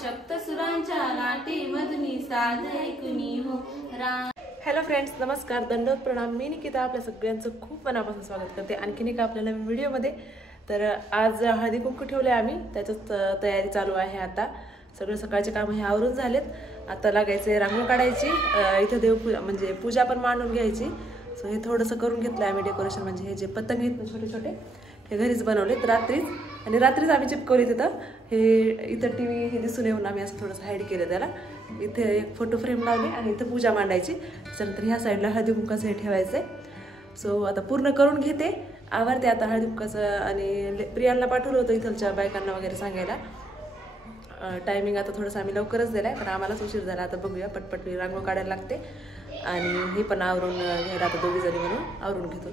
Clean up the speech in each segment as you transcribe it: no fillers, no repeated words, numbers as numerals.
शक्त सुरांच्या लाटी मधुनी साध ऐकुनी हो हॅलो फ्रेंड्स, नमस्कार, दंडवत प्रणाम. मी निकिता आपल्या सगळ्यांचं खूप मनापासून स्वागत करते आणखीन एका आपल्या नवीन व्हिडिओमध्ये. तर आज हळदी कुंकू ठेवले आम्ही, त्याच्याच तयारी चालू आहे. आता सगळे सकाळचे काम हे आवरून झालेत. आता लागायचे रांगोळी काढायची, इथं देवपूजा म्हणजे पूजा पण मांडून घ्यायची. सो हे थोडंसं करून घेतलं आम्ही डेकोरेशन. म्हणजे हे जे पतंग आहेत ना छोटे छोटे, हे घरीच बनवलेत रात्रीच, आणि रात्रीच आम्ही चिपकवली तिथं. हे इथं टी व्ही हे दिसून येऊन आम्ही असं थोडंसं हाईड केलं त्याला. इथे एक फोटो फ्रेम लावली आणि इथं पूजा मांडायची. त्याच्यानंतर ह्या साईडला हळदी कुंकाचं हे ठेवायचं आहे. सो आता पूर्ण करून घेते, आवरते आता हळदी कुंकाचं. आणि प्रियांना पाठवलं होतं इथलच्या बायकांना वगैरे सांगायला. टायमिंग आता थोडंसं आम्ही लवकरच दिला आहे, पण आम्हालाच उशीर झाला. आता बघूया, पटपट रांगोळी काढायला लागते आणि हे पण आवरून घ्यायला आता दोघी जणी म्हणून आवरून घेतो.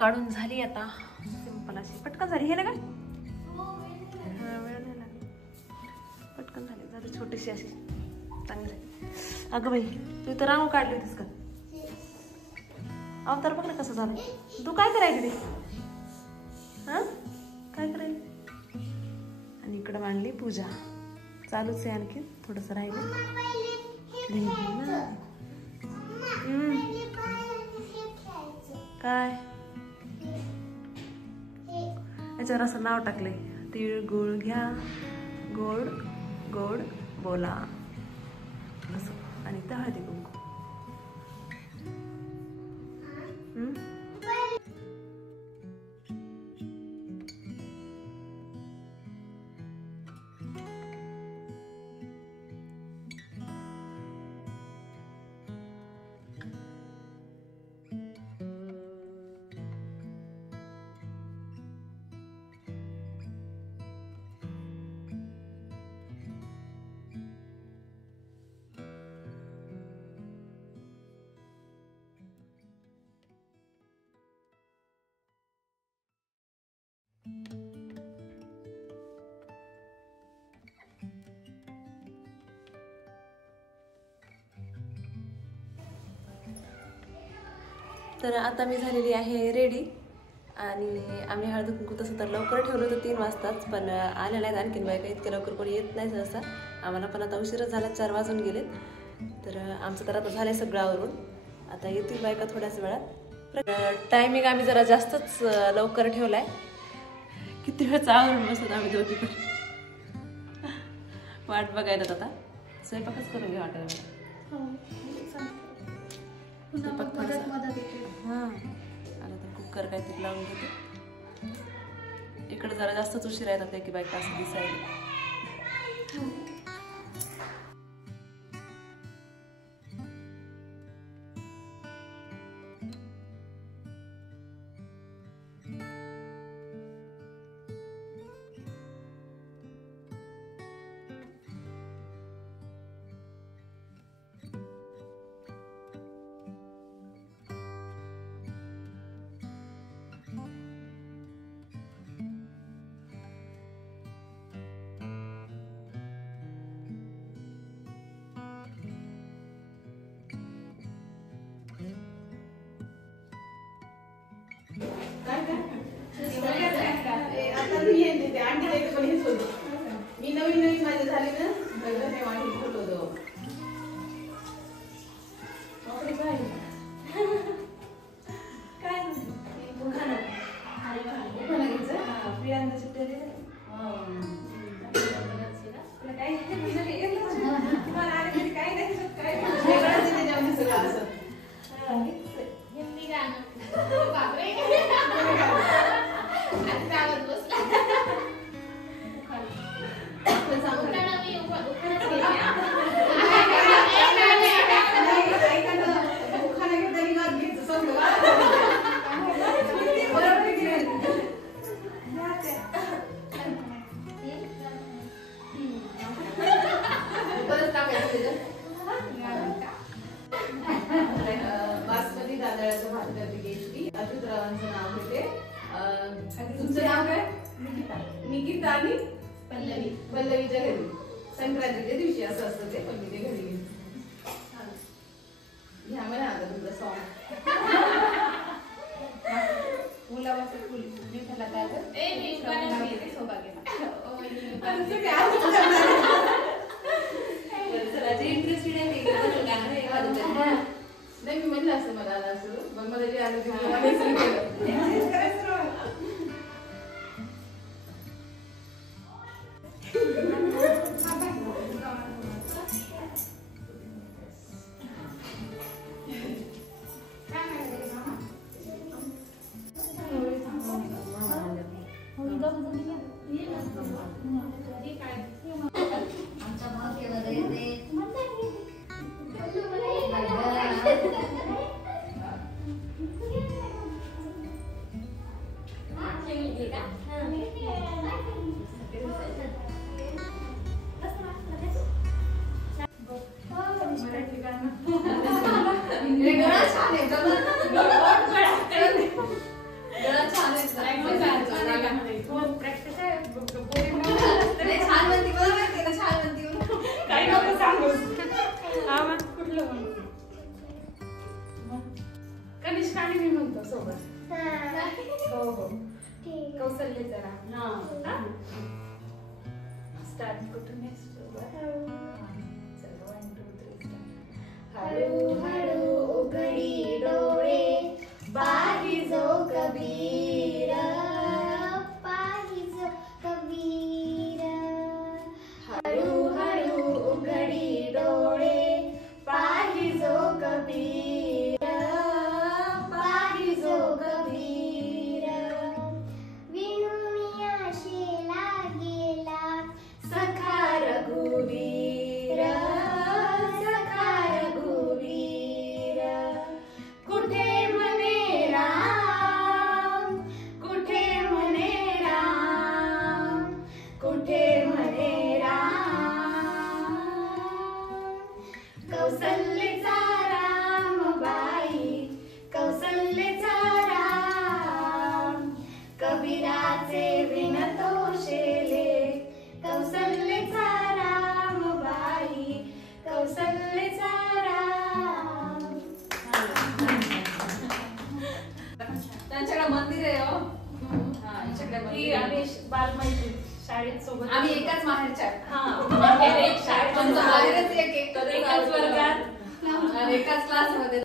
काढून झाली आता, सिंपल अशी पटकन झाली. हे ना काय वेळ नाही लागला, पटकन झाली. जरा छोटीशी अशी चांगली झाली. अगं बाई, तू तर रांगोळी काढली होतीस का? अवतार बघ ना कसं झालं. तू काय करायची ते? हा काय करायची? आणि इकडं मांडली पूजा. चालूच आहे, आणखी थोडंसं राहिलं. काय याच्यावर असं नाव टाकलंय, तिळगुळ घ्या गोड गोड बोला असं. आणि इथं हळदी कुंकू. तर आता मी झालेली आहे रेडी. आणि आम्ही हळदी कुंकू तसं तर लवकर ठेवलं होतं 3 वाजताच, पण आल्या नाहीत आणखीन बायका. इतक्या लवकर कोणी येत नाही सहसा. आम्हाला पण आता उशीरच झाला, 4 वाजून गेलेत. तर आमचं तर आता झालं सगळं आवरून. आता येतील बायका थोड्याच वेळात. टायमिंग आम्ही जरा जास्तच लवकर ठेवला आहे. किती वेळचं आवरून बसत आम्ही दोघी पण. वाट बघायला आता स्वयंपाकच करून घ्या वाटायला. हां, आता तर कुकर काहीतरी लावून घेते. इकडे जरा जास्तच उशीर येतात की बायका असं दिसायला. पल्लवीच्या घरी संक्रांतीच्या दिवशी असं असतं ते पल्लवीच्या घरी गेली. घ्या मला आता तुमचं सॉंग फुलावरचं फुल मी त्याला काय इंटरेस्टेड आहे नाही मी म्हणलं असं मला आलं असं मग मला जे आलं कनिष्काने मी म्हणतो सोबत हो हो कौशल्य जरा स्टार्ट कुठून हळूहळू उघडी डोळे पाहिजो कबीर पाहिजो कबीर हळूहळू उघडी डोळे पाहिजो कबीर पाहिजो कबीर विणुनिया शेला गेला सखा रघुवीर कौशल्यचा रामबाई कौशल्यचा राम कबीराचे विणतो शेले कौशल्यचा रामबाई कौशल्यचा राम. त्यांच्याकडे मंदिर आहे हो ही आम्ही बालमैत्री शाळेत सोबत आम्ही एकाच माहेरच्या शाळेत माहेरच एकाच वर्गात एकाच क्लास मध्ये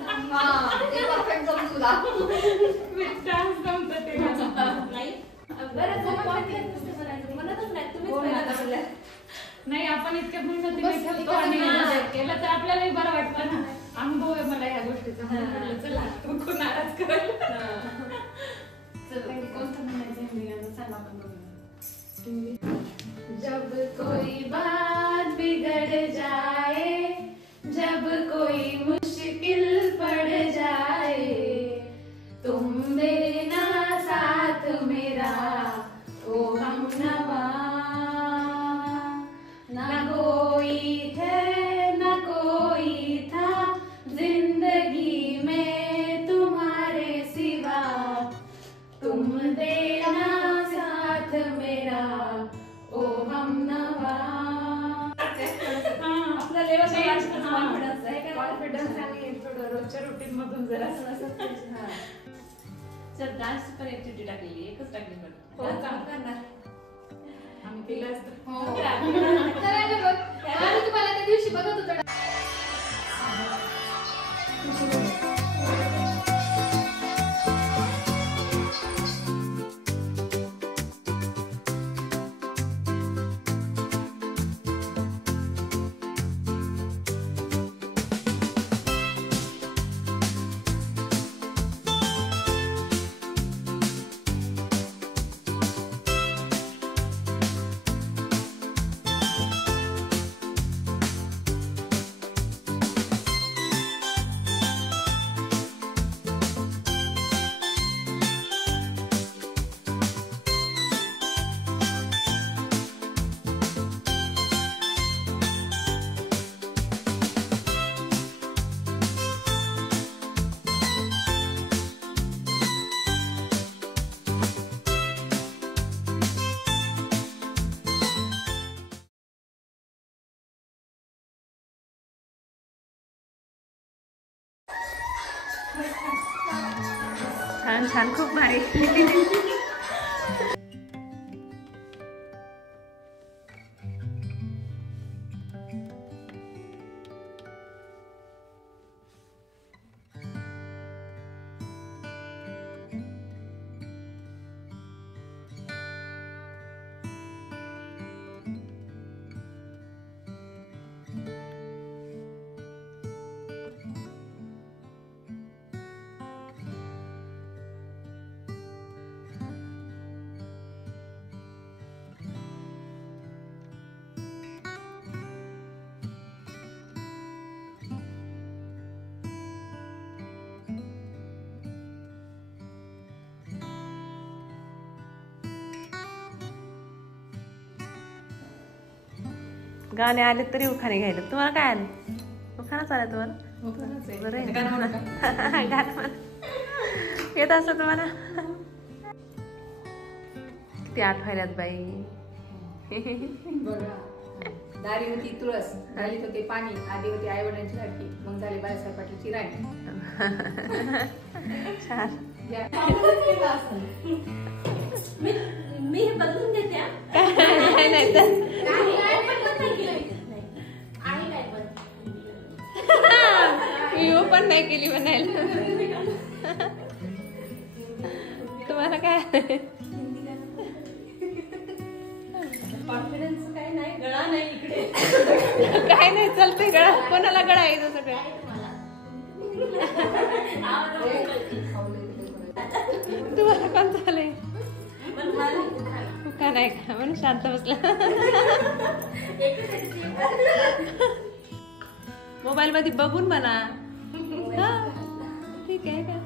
परफेक्ट जमत तुला नाही आपण इतक्या मेहनतीने ठेवतो आणि केलं तर आपल्यालाही बरं वाटतं ना. अनुभव आहे मला या गोष्टीचा. चला तू नाराज करेल कोणतं म्हणायचं सांगा आपण बघूया. जब कोई बात बिगड़ जाए जब कोई मुश्किल पड़ जाए तुम मेरा साथ मेरा ओ हमनवा ना कोई थे ना कोई था जिंदगी में तुम्हारे सिवा तुम देना साथ मेरा ओ हमनवा. आपला लेवल कॉन्फिडन्स आणि थोडं रोजच्या रुटीन मधून जरा सर डान्स पण ऍक्टिव्हिटी टाकलेली एकच टाकली पण हो काम करणार आम्ही केलं असतं. हो तुम्हाला त्या दिवशी बघत होतो छान छान खूप भारी. गाणे आले तरी उखाणे घ्यायला. तुम्हाला काय आले? उखाणाच आला तुम्हाला? बरं आहे. गाणं म्हणा. येत असं तुम्हाला? किती आठवायल्यात बाई. बघा, दारी होती तुळस, दारीत होते पाणी, आधी होती आई वडिलांची लाडकी, मग झाली बाळासाहेब पाटलाची राणी. छान. मी हे बदलून देते. नाही तर मी पण नाही केली म्हणायला. तुम्हाला काय? कॉन्फिडन्स काय नाही, गळा नाही इकडे. काय नाही चालतंय. गळा कोणाला गळा येतो सगळं. तुम्हाला कोण चालय? का नाही का म्हणून शांत बसला. मोबाईल मध्ये बघून म्हणा. ठीक आहे का?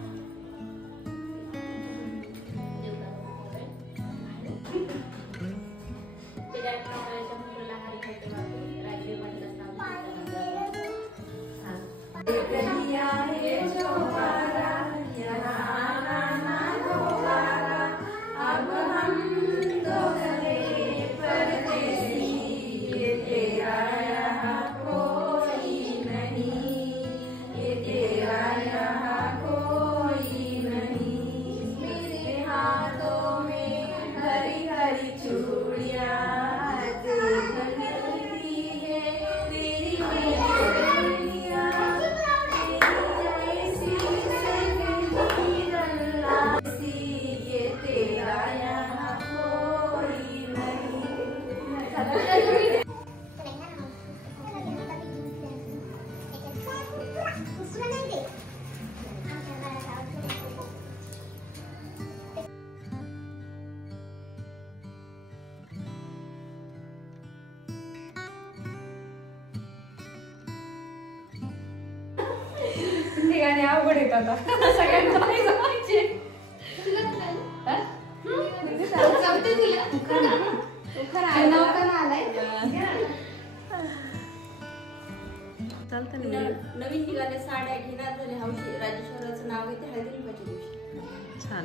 गाणे अवघड आहेत आता सगळ्यांना नाही जमायचे. चालतं ना. नवीन निघाले साड्या घेणार झाले हौशी. राजेश्वराचं नाव घेते हळदी कुंकवाच्या दिवशी. छान.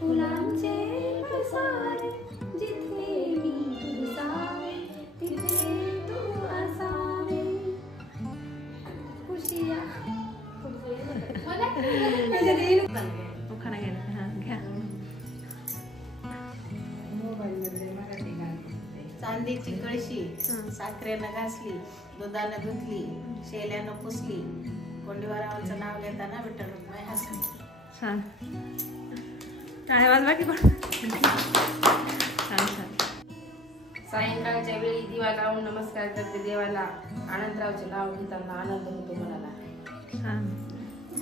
फुलांचे पसारे जिथे मी तुझावे तिथे तू असावे. खुशिया उखाणा घ्या ना. हा घ्या. चांदीची कळशी साखरेनं घासली, दुधानं धुतली, शेल्यानं पुसली, कोंडीवारावरचं नाव घेताना विठ्ठल रुक्माई हसली. छान. टाळ्या वाजवा की पण. छान छान. सायंकाळच्या वेळी दिवा लावून नमस्कार करते देवाला. आनंदरावचे नाव घेताना आनंद होतो मनाला. छान.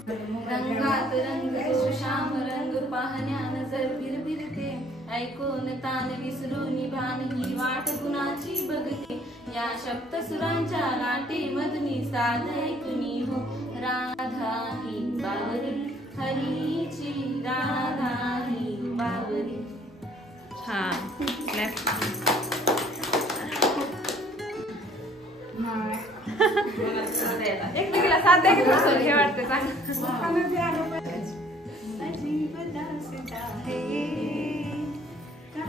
रंगात रंग श्याम रंग पाहण्यान जर बिरबिरते. ऐकून तान विसरून भान ही वाट कुणाची बघते. या शब्द सुरांच्या लाटे मधुनी साध ऐकुनी हो. राधा ही बावरी हरीची राधा ही बावरी. छान. एकमेकीला साथ द्या की थोडंसं हे वाटतं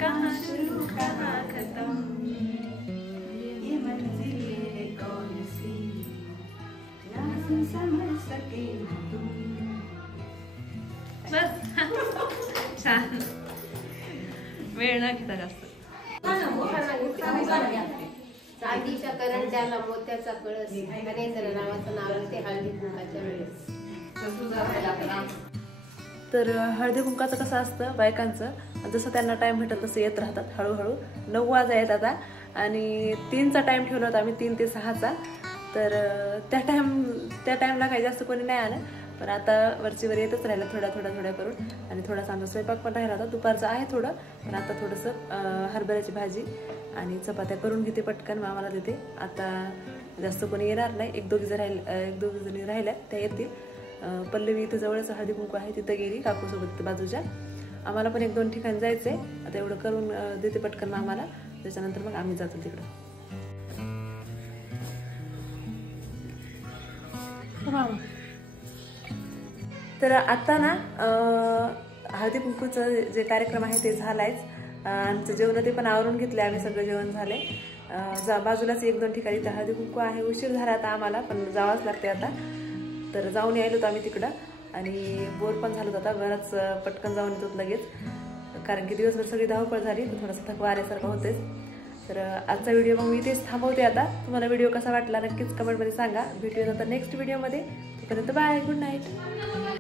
कहाँ शुरू कहाँ खत्म ये मंजिल कौन सी ना समझ सके तुम. छान वेळ नाही घेता जास्त. चांदीच्या करंट्याला मोत्याचा कळस गणेंद्र नावाचं नाव आहे ते हळदी कुंकाच्या वेळेस. तर हळदी कुंकाचं कसं असतं बायकांचं, जसं त्यांना टाइम भेटत तसं येत राहतात हळूहळू. 9 वाजा आहेत आता आणि 3चा टाइम ठेवला होता आम्ही, 3 ते 6चा. तर त्या टाइमला काही जास्त कोणी नाही आलं, पण आता वरचीवर येतच राहिलं थोड्या करून. आणि थोडासा आमचा स्वयंपाक पण राहिला होता, दुपारचं आहे थोडं, पण आता थोडंसं हरभऱ्याची भाजी आणि चपात्या करून घेते पटकन, मामाला देते. आता जास्त कोणी येणार नाही, 1-2 जणी राहिल्या त्या येतील. पल्लवी इथं जवळच हळदी कुंकू आहे तिथं गेली काकूसोबत बाजूच्या. आम्हाला पण 1-2 ठिकाणी जायचंय, आता एवढं करून देते पटकन मामाला, त्याच्यानंतर मग आम्ही जातो तिकडं. तर आता ना हळदी कुंकूचं जे कार्यक्रम आहे ते झालायच. आमचं जेवण ते पण आवरून घेतले आम्ही, सगळं जेवण झाले. बाजूलाच 1-2 ठिकाणी तर हळदी कुंकू आहे. उशीर झाला आता आम्हाला, पण जावंच लागते आता. तर जाऊन यायलो होतो आम्ही तिकडं आणि बोर पण झालं होतं. आता बरंच पटकन जाऊन येतो लगेच, कारण की दिवसभर सगळी धावपळ झाली, थोडासा थकवा आल्यासारखं होतेच. तर आजचा व्हिडिओ मग मी इथेच थांबवते आता. तुम्हाला व्हिडिओ कसा वाटला नक्कीच कमेंटमध्ये सांगा. भेटूया नंतर नेक्स्ट व्हिडिओमध्ये. तोपर्यंत बाय, गुड नाईट.